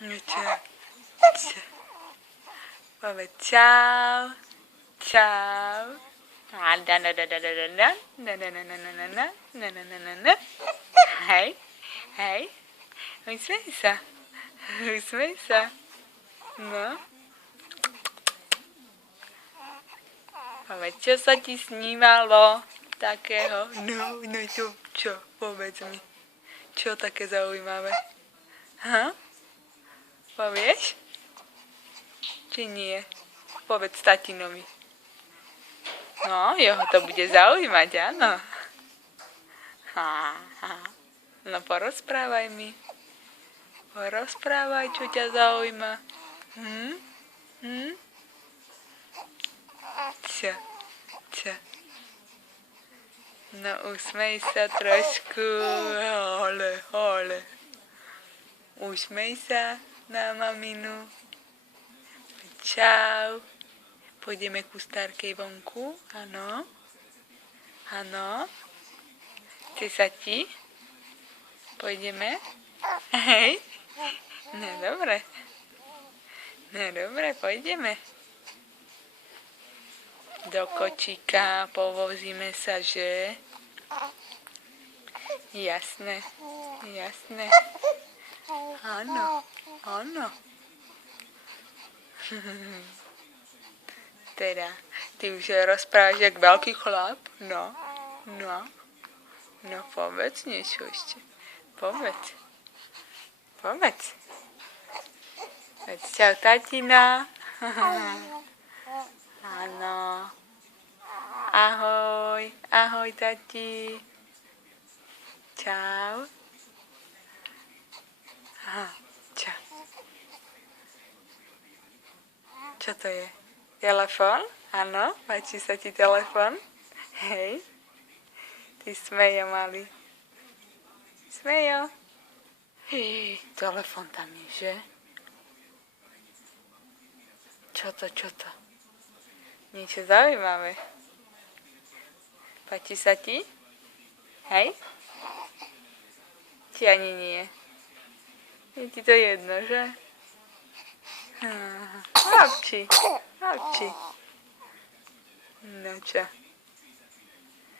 No čo? Čo? Povedz čau. Čau. Hej, hej. Usmej sa. Usmej sa. No. Povedz, čo sa ti snívalo takého? No čo? Povedz mi. Čo také zaujímavé? Ha? Povieš? Či nie? Povedz tatinovi. No, jeho to bude zaujímať, áno. No porozprávaj mi. Porozprávaj, čo ťa zaujíma. Čo? No usmej sa trošku. Hole. Usmej sa na maminu. Čau. Pôjdeme ku Starkej vonku? Áno. Chce sa ti? Pôjdeme? Hej. No dobre, pôjdeme. Do kočíka povozíme sa, že? Jasné. Áno. Teda, ty už rozprávaš jak veľký chlap? No, povedz niečo ešte. Povedz. Povedz čau, tatina. Áno. Ahoj, tati. Čau. Čau. Čo to je? Telefón? Áno, páči sa ti telefón? Hej. Ty Smejo malý. Smejo. Hej, telefón tam je, že? Čo to? Niečo zaujímavé. Páči sa ti? Hej? Či ani nie? Je ti to jedno, že? Chlapči. No čo?